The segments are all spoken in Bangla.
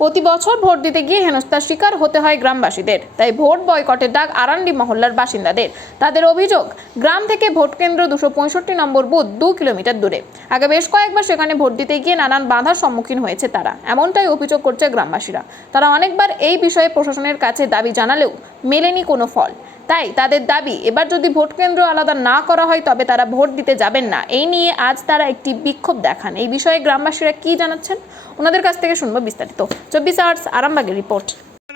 প্রতি বছর ভোট দিতে গিয়ে হেনস্থার শিকার হতে হয় গ্রামবাসীদের। তাই ভোট বয়কটের ডাক আরান্ডি মহল্লার বাসিন্দাদের। তাদের অভিযোগ, গ্রাম থেকে ভোট কেন্দ্র 265 নম্বর বুথ 2 কিলোমিটার দূরে। আগে বেশ কয়েকবার সেখানে ভোট দিতে গিয়ে নানান বাধার সম্মুখীন হয়েছে তারা, এমনটাই অভিযোগ করছে গ্রামবাসীরা। তারা অনেকবার এই বিষয়ে প্রশাসনের কাছে দাবি জানালেও মেলেনি কোনো ফল। তাই তাদের দাবি, এবার যদি ভোট কেন্দ্র আলাদা না করা হয় তবে তারা ভোট দিতে যাবেন না। এই নিয়ে আজ তারা একটি বিক্ষোভ দেখান। এই বিষয়ে গ্রামবাসীরা কি জানাচ্ছেন ওনাদের কাছ থেকে শুনবো বিস্তারিত। 24 আওয়ার্স আরামবাগের রিপোর্ট।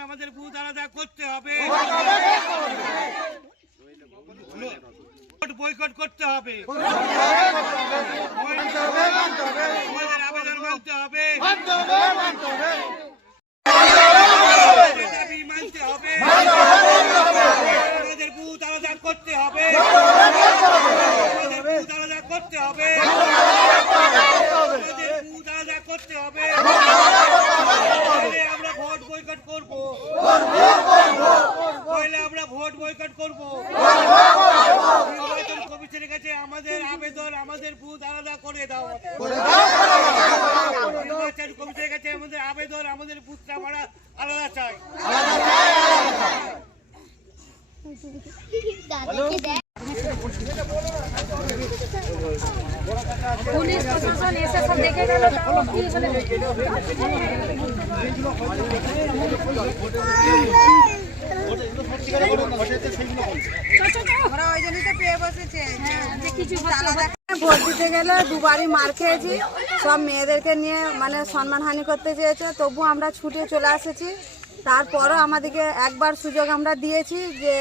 আমাদের বুথ আলাদা করতে হবে, ভোট বয়কট করতে হবে, আমাদের আবেদন মানতে হবে, দাবি মানতে হবে, আমাদের বুথ আলাদা করতে হবে, আমাদের বুথ আলাদা করতে হবে, আমাদের বুথ আলাদা করতে হবে। আমরা ভোট বয়কট করবো, আমরা ভোট বয়কট করবো। নির্বাচন কমিশনের কাছে আমাদের আবেদন, আমাদের বুথ আলাদা করে দাও। নির্বাচন কমিশনের কাছে আমাদের আবেদন, আমাদের বুথটা আমরা আলাদা চাই। পুলিশ প্রশাসন এসে সব দেখে গেল। আমরা ওই জন্যই তো পেয়ে বসেছে। ভোট দিতে গেলে দুবারই মার খেয়েছি। সব মেয়েদেরকে নিয়ে মানে সম্মানহানি করতে চেয়েছে, তবু আমরা ছুটে চলে এসেছি। তারপরও আমাদেরকে একবার সুযোগ আমরা দিয়েছি যে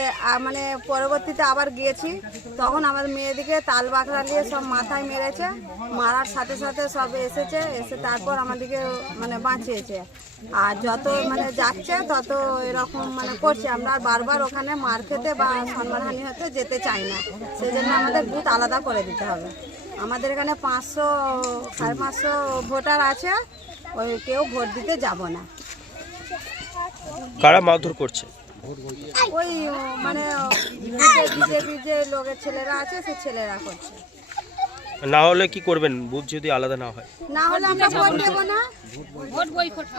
মানে পরবর্তীতে আবার গিয়েছি, তখন আমাদের মেয়েদিকে তাল বাকড়া নিয়ে সব মাথায় মেরেছে। মারার সাথে সাথে সব এসেছে, এসে তারপর আমাদেরকে মানে বাঁচিয়েছে। আর যত মানে যাচ্ছে তত এরকম মানে করছে। আমরা বারবার ওখানে মার খেতে বা সম্মানহানি হতে যেতে চাই না। সেই জন্য আমাদের বুথ আলাদা করে দিতে হবে। আমাদের এখানে 500-550 ভোটার আছে, ওই কেউ ভোট দিতে যাব না। কারা মারধর করছে? ওই মানে বিজেপির যে লোকের ছেলেরা আছে সেই ছেলেরা করছে। না হলে কি করবেন বুথ যদি আলাদা না হয়? না হলে আমরা ভোট দেবো না,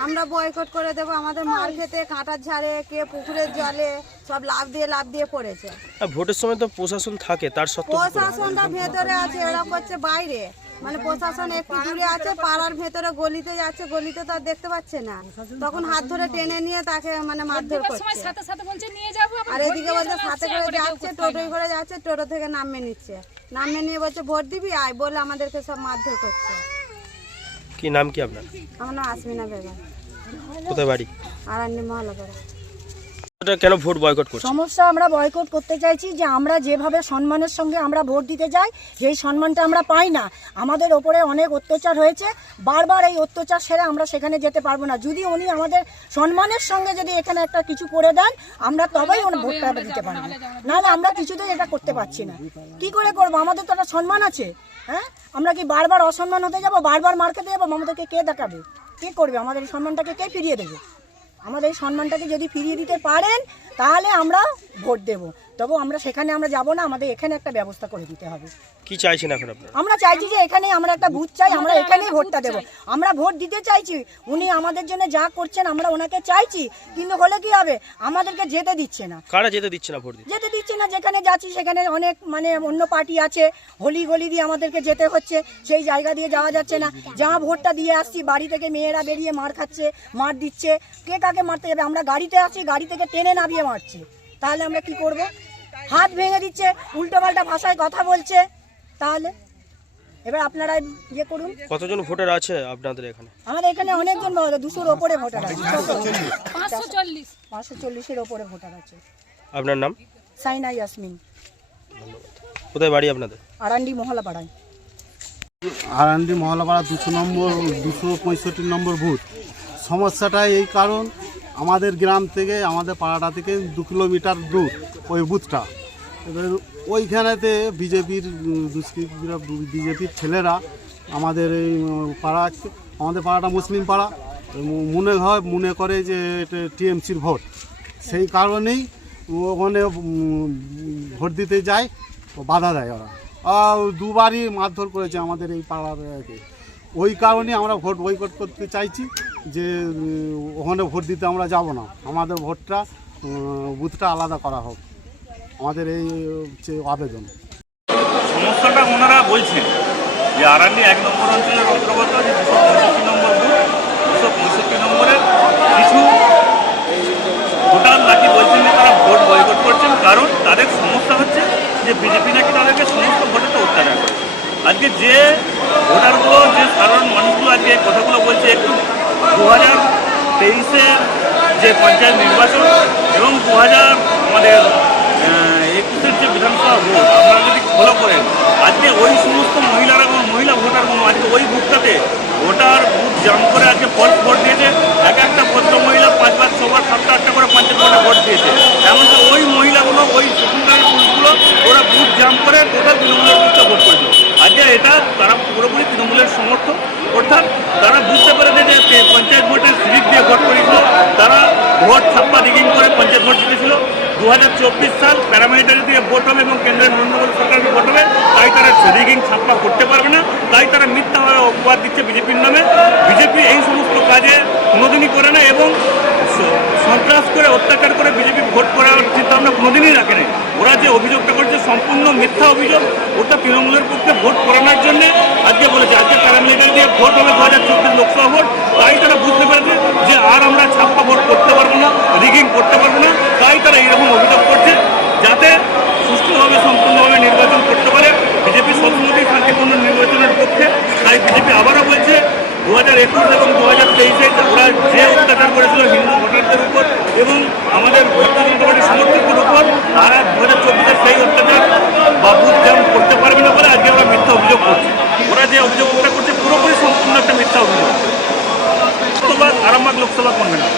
আমরা বয়কট করে দেবো। আমাদের মার খেতে কাঁটার ঝাড়ে, কে পুকুরের জলে সব লাফ দিয়ে পড়েছে। ভোটের সময় তো প্রশাসন থাকে, তার সত্ত্বেও প্রশাসনটা ভেতরে আছে, এরা করছে বাইরে। মানে প্রশাসন একটু দূরে আছে, পাড়ার ভেতরে গলিতে যাচ্ছে, গলিতে তো আর দেখতে পাচ্ছে না। তখন হাত ধরে টেনে নিয়ে তাকে মানে মারধর করছে। আর এদিকে বলছে সাথে করে যাচ্ছে, টোটোয় করে যাচ্ছে, টোটো থেকে নামিয়ে নিচ্ছে। নামিয়ে নিয়ে বলছে ভোট দিবি আয় বলে আমাদেরকে সব মারধর করছে। কি নাম কি আপনার? আমার নাম আসমিনা বেগম। কোথায় বাড়ি? আরান্ডি মহল্লাপাড়া। কেন ভোট বয়কট করছে? সমস্যা আমরা বয়কট করতে চাইছি যে আমরা যেভাবে সম্মানের সঙ্গে আমরা ভোট দিতে যাই, যেই সম্মানটা আমরা পাই না। আমাদের ওপরে অনেক অত্যাচার হয়েছে, বারবার এই অত্যাচার সেরে আমরা সেখানে যেতে পারবো না। যদি উনি আমাদের সম্মানের সঙ্গে যদি এখানে একটা কিছু করে দেন, আমরা তবেই ওনার ভোটটা দিতে পারবো। নাহলে আমরা কিছুতেই এটা করতে পারছি না। কি করে করবো? আমাদের তো একটা সম্মান আছে। হ্যাঁ, আমরা কি বারবার অসম্মান হতে যাবো, বারবার মার খেতে যাবো? আমাদেরকে কে দেখাবে, কে করবে? আমাদের এই সম্মানটাকে কে ফিরিয়ে দেবে? আমাদের এই সম্মানটাকে যদি ফিরিয়ে দিতে পারেন তাহলে আমরা ভোট দেব। তবু আমরা সেখানে আমরা যাব না, আমাদের এখানে একটা ব্যবস্থা করে দিতে হবে। কি চাইছেন এখন আপনারা? আমরা চাইছি যে এখানে আমরা একটা বুথ চাই, আমরা এখানেই ভোটটা দেব। আমরা ভোট দিতে চাইছি, উনি আমাদের জন্য যা করছেন আমরা ওনাকে চাইছি, কিন্তু হলে কি হবে, আমাদেরকে যেতে দিচ্ছে না। কারা যেতে দিচ্ছে না ভোট দিতে? যেতে দিচ্ছে না। যেখানে যাচ্ছি সেখানে অনেক মানে অন্য পার্টি আছে, হলি গলি দিয়ে আমাদেরকে যেতে হচ্ছে, সেই জায়গা দিয়ে যাওয়া যাচ্ছে না। যা ভোটটা দিয়ে আসছি, বাড়ি থেকে মেয়েরা বেরিয়ে মার খাচ্ছে, মার দিচ্ছে। কে কাকে মারতে যাবে? আমরা গাড়িতে আছি, গাড়ি থেকে টেনে নামিয়ে মারছি। তাহলে আমরা কি করব? হাত ভেঙে দিচ্ছে, উল্টোপাল্টা ভাষায় কথা বলছে। তাহলে এবার আপনারা ইয়ে করুন। কতজন ভোটার আছে আপনাদের এখানে? আমাদের এখানে অনেকজন, 200-র ওপরে ভোটার আছে। 540-এর ওপরে ভোটার আছে। আপনার নাম? সাইনা ইয়াসমিন। কোথায় বাড়ি আপনাদের? আরান্ডি মহল্লাপাড়ায়। আরান্ডি মহল্লাপাড়া 265 নম্বর বুথ। সমস্যাটা এই কারণ, আমাদের গ্রাম থেকে, আমাদের পাড়াটা থেকে 2 কিলোমিটার দূর ওই বুথটা। এবার ওইখানেতে বিজেপির দুষ্কৃতীরা, বিজেপির ছেলেরা আমাদের এই আমাদের পাড়াটা মুসলিম পাড়া, মনে করে যে এটা টিএমসির ভোট। সেই কারণেই ওখানে ভোট দিতে যায়, বাধা দেয় ওরা। দুবারই মারধর করেছে আমাদের এই পাড়ার। ওই কারণে আমরা ভোট বয়কট করতে চাইছি যে ওখানে ভোট দিতে আমরা যাব না, আমাদের ভোটটা বুথটা আলাদা করা হোক, আমাদের এই হচ্ছে আবেদন। সমস্যাটা ওনারা বলছেন যে আরান্ডি 1 নম্বর অঞ্চলের অন্তর্গত যে 265 নম্বর বুথ, 265 নম্বরের কিছু ভোটার নাকি বলছেন যে তারা ভোট বয়কট করছেন, কারণ তাদের সমস্যা হচ্ছে যে বিজেপি নাকি তাদেরকে সমস্ত ভোটেতে অত্যাচার করে। আজকে যে ভোটারগুলো, যে সাধারণ মানুষগুলো আজকে এই কথাগুলো বলছে, একটু 2023-এর যে পঞ্চায়েত নির্বাচন এবং 2021-এর যে বিধানসভা ভোট আপনারা যদি ফলো করেন, আজকে ওই সমস্ত মহিলারা এবং মহিলা ভোটারগুলো আজকে ওই বুথটাতে ভোটার বুথ জাম করে আজকে ফলস ভোট দিয়েছে। এক একটা ভদ্র মহিলা 5 বার 6 বার 7টা 8টা করে পঞ্চায়েত ভোটে ভোট দিয়েছে। এমনকি ওই মহিলাগুলো, ওই সেকেন্ডারি পুরুষগুলো ওরা বুথ জাম করে টোটাল তৃণমূলের বুথে ভোট করেছিল। আজকে এটা তারা পুরোপুরি তৃণমূলের সমর্থক, অর্থাৎ তারা বুঝতে পেরেছে যে পঞ্চায়েত ভোটে সিভিক দিয়ে ভোট করেছিল, তারা ভোট ছাপ্পা রিগিং করে পঞ্চায়েত ভোট জিতেছিল। 2024 সাল প্যারামিটারি দিয়ে ভোট হবে এবং কেন্দ্রের নরেন্দ্র মোদী সরকারের ভোট হবে, তাই তারা রিগিং ছাপ্পা করতে পারবে না, তাই তারা মিথ্যাভাবে অপবাদ দিচ্ছে বিজেপির নামে। বিজেপি এই সমস্ত কাজে কোনোদিনই করে না এবং সন্ত্রাস করে অত্যাচার করে বিজেপি ভোট করার চিন্তাভাবনা কোনোদিনই রাখে না। ওরা যে অভিযোগটা করছে সম্পূর্ণ মিথ্যা অভিযোগ, ওটা তৃণমূলের পক্ষে ভোট করানোর জন্য আজকে বলেছে। আজকে প্যারামিটারি দিয়ে ভোট হবে 2024 লোকসভা ভোট, তাই তারা বুঝতে পেরেছে যে আর আমরা ছাপ্পা ভোট করতে পারবো না, রিগিং করতে পারবো না, তাই তারা এইরকম অভিযোগ করছে যাতে সুষ্ঠুভাবে সম্পূর্ণভাবে নির্বাচন করতে পারে। বিজেপি সবসময়ই শান্তিপূর্ণ নির্বাচনের পক্ষে, তাই বিজেপি আবারও বলছে 2021 এবং 2023-এ ওরা যে অত্যাচার করেছিল হিন্দু ভোটারদের উপর এবং আমাদের ভারতীয় জনতা পার্টির সমর্থকদের উপর, তারা 2024-এ সেই অত্যাচার বা বুথ জাম করতে পারবে না বলে আজকে আমরা মিথ্যা অভিযোগ করছি। ওরা যে অভিযোগটা করছে পুরোপুরি সম্পূর্ণ একটা মিথ্যা অভিযোগ। আরামবাগ লোকসভা করবে না।